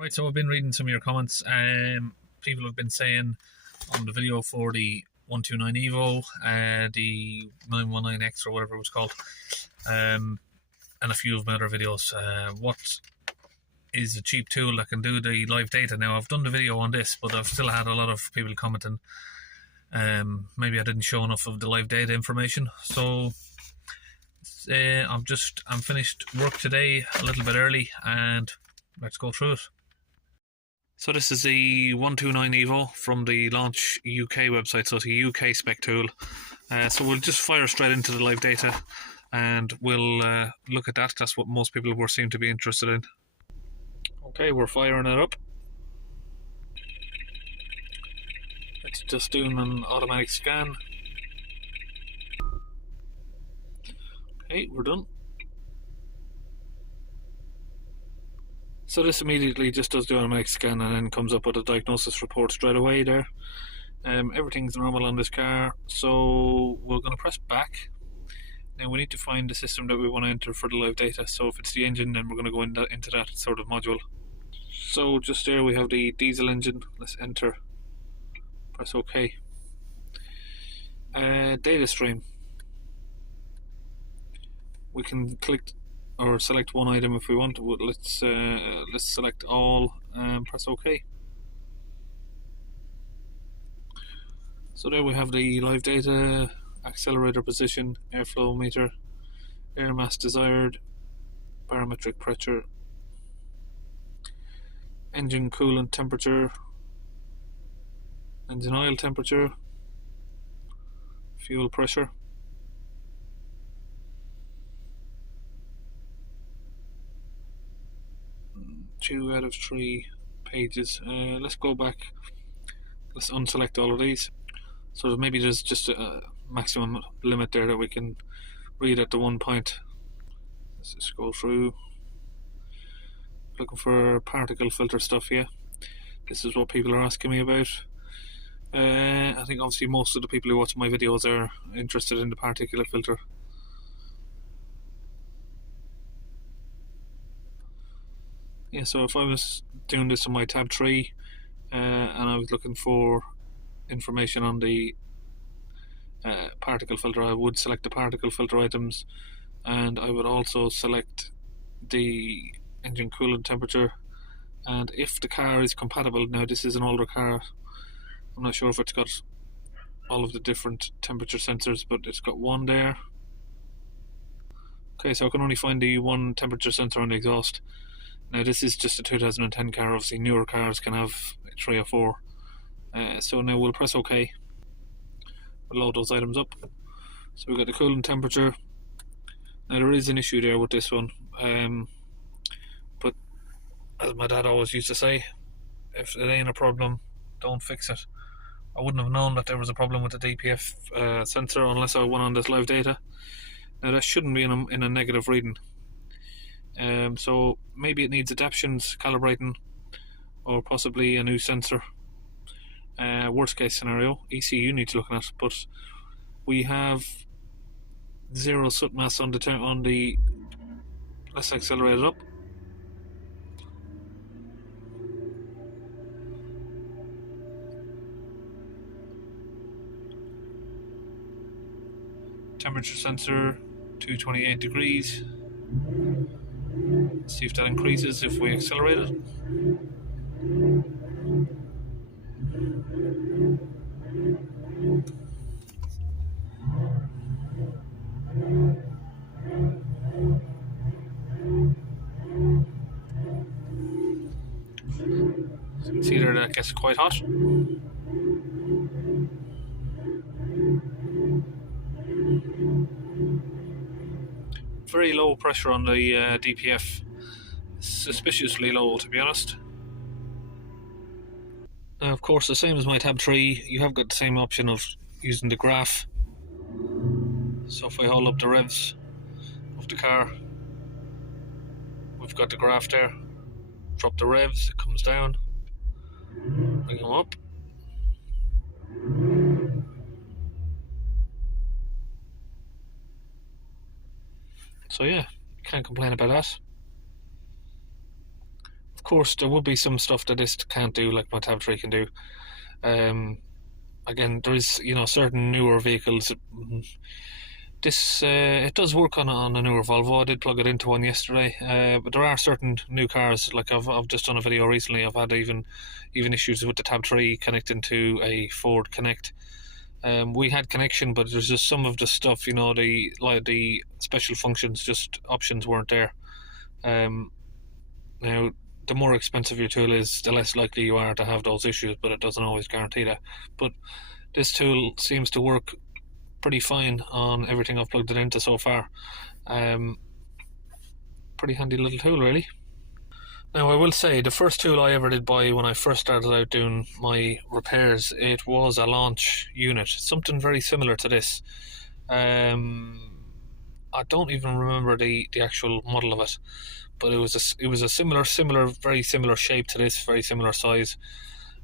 Right, so I've been reading some of your comments. People have been saying on the video for the 129 EVO, the 919X or whatever it was called, and a few of my other videos, what is a cheap tool that can do the live data. Now, I've done the video on this, but I've still had a lot of people commenting. Maybe I didn't show enough of the live data information. So I'm finished work today a little bit early, and let's go through it. So this is the 129 EVO from the Launch UK website, so it's a UK spec tool. So we'll just fire straight into the live data and we'll look at that. That's what most people seem to be interested in. Okay, we're firing it up. It's just doing an automatic scan. Okay, we're done. So this immediately just does the automatic scan and then comes up with a diagnosis report straight away there. Everything's normal on this car, so we're going to press back. Now we need to find the system that we want to enter for the live data. So if it's the engine, then we're going to go into that sort of module. So just there we have the diesel engine. Let's enter. Press OK. Data stream. We can click or select one item if we want. Let's select all and press OK. So there we have the live data, accelerator position, airflow meter, air mass desired, barometric pressure, engine coolant temperature, engine oil temperature, fuel pressure. Two out of 3 pages. Let's go back. Let's unselect all of these. So maybe there's just a maximum limit there that we can read at the one point. Let's just go through. Looking for particle filter stuff here. This is what people are asking me about. I think obviously most of the people who watch my videos are interested in the particle filter. Yeah, so if I was doing this on my tab 3 and I was looking for information on the particle filter, I would select the particle filter items, and I would also select the engine coolant temperature. And if the car is compatible, now this is an older car, I'm not sure if it's got all of the different temperature sensors, but it's got one there. Okay, so I can only find the one temperature sensor on the exhaust. Now this is just a 2010 car. Obviously newer cars can have 3 or 4. So now we'll press OK. We'll load those items up. So we've got the coolant temperature. Now there is an issue there with this one, but as my dad always used to say, if it ain't a problem, don't fix it. I wouldn't have known that there was a problem with the DPF sensor unless I went on this live data. Now that shouldn't be in a negative reading. So maybe it needs adaptions, calibrating, or possibly a new sensor. Worst case scenario, ECU needs looking at, but we have 0 soot mass on the. Let's accelerate it up. Temperature sensor 228 degrees. See if that increases if we accelerate it. So you can see there that gets quite hot. Very low pressure on the DPF, suspiciously low to be honest. Now of course, the same as my tab 3, you have got the same option of using the graph. So if I hold up the revs of the car, we've got the graph there. Drop the revs, it comes down, bring them up. So yeah, can't complain about that. Of course, there would be some stuff that this can't do, like my Tab 3 can do. Again, there is, certain newer vehicles. This it does work on a newer Volvo. I did plug it into one yesterday, but there are certain new cars. Like I've just done a video recently. I've had even issues with the Tab 3 connecting to a Ford Connect. We had connection, but there's just some of the stuff, the special functions, just options weren't there. Now, the more expensive your tool is, the less likely you are to have those issues, but it doesn't always guarantee that. But this tool seems to work pretty fine on everything I've plugged it into so far. Pretty handy little tool, really. Now, I will say, the first tool I ever did buy when I first started out doing my repairs, it was a launch unit, something very similar to this. I don't even remember the actual model of it, but it was a very similar shape to this, very similar size.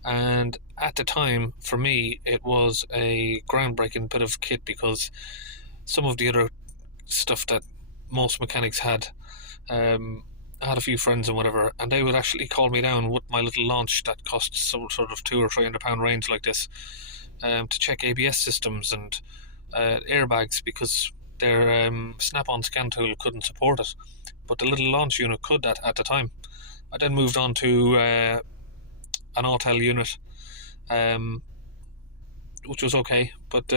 And at the time, for me, it was a groundbreaking bit of kit, because some of the other stuff that most mechanics had, I had a few friends and whatever, and they would actually call me down with my little launch that costs some sort of £200 or £300 range like this, to check ABS systems and airbags, because their snap-on scan tool couldn't support it, but the little launch unit could that at the time. I then moved on to an Autel unit, which was okay, but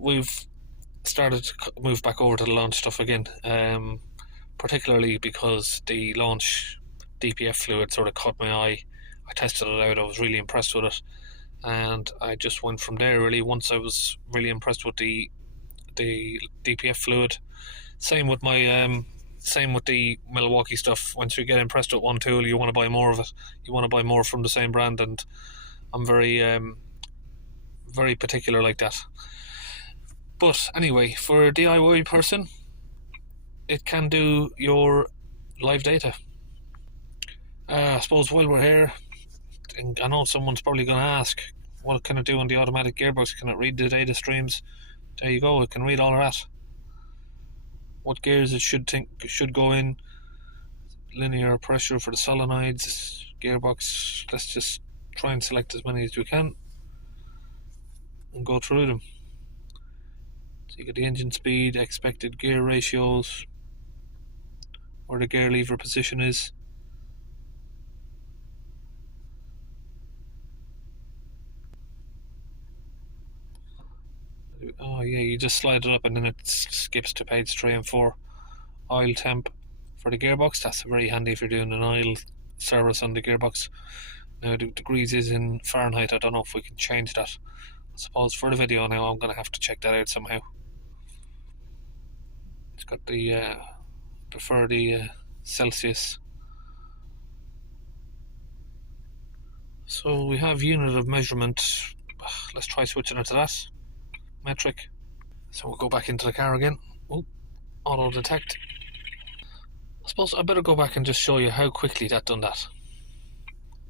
we've started to move back over to the launch stuff again, particularly because the launch DPF fluid sort of caught my eye. I tested it out, I was really impressed with it, and I just went from there, really. Once I was really impressed with the DPF fluid, same with the Milwaukee stuff. Once you get impressed with one tool, you want to buy more of it. You want to buy more from the same brand, and I'm very very particular like that. But anyway, for a DIY person, it can do your live data. I suppose while we're here, I know someone's probably going to ask, what can it do on the automatic gearbox? Can it read the data streams? There you go, it can read all of that. What gears it should go in, linear pressure for the solenoids, gearbox. Let's just try and select as many as we can and go through them. So you get the engine speed, expected gear ratios, where the gear lever position is. Oh yeah, you just slide it up and then it skips to page 3 and 4. Oil temp for the gearbox, that's very handy if you're doing an oil service on the gearbox. Now the degrees is in Fahrenheit. I don't know if we can change that. I suppose for the video now I'm going to have to check that out somehow. It's got the prefer the Celsius. So we have unit of measurement. Let's try switching it to that. Metric. So we'll go back into the car again. Oh, auto detect. I suppose I better go back and just show you how quickly that done that.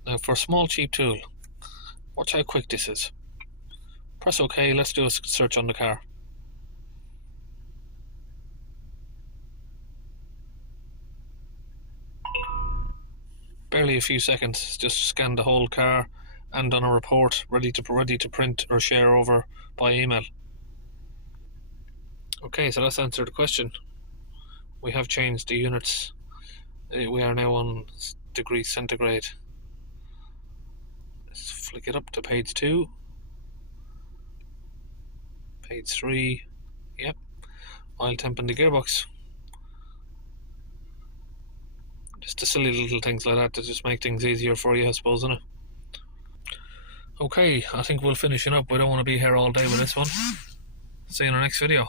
Now for a small cheap tool, watch how quick this is. Press OK, let's do a search on the car. Barely a few seconds, just scanned the whole car and done a report, ready to print or share over by email. Okay, so that's answered the question. We have changed the units. We are now on degrees centigrade. Let's flick it up to page 2. Page 3. Yep. Oil temp in the gearbox. Just the silly little things like that just make things easier for you, I suppose, isn't it? Okay, I think we'll finish it up. We don't want to be here all day with this one. See you in our next video.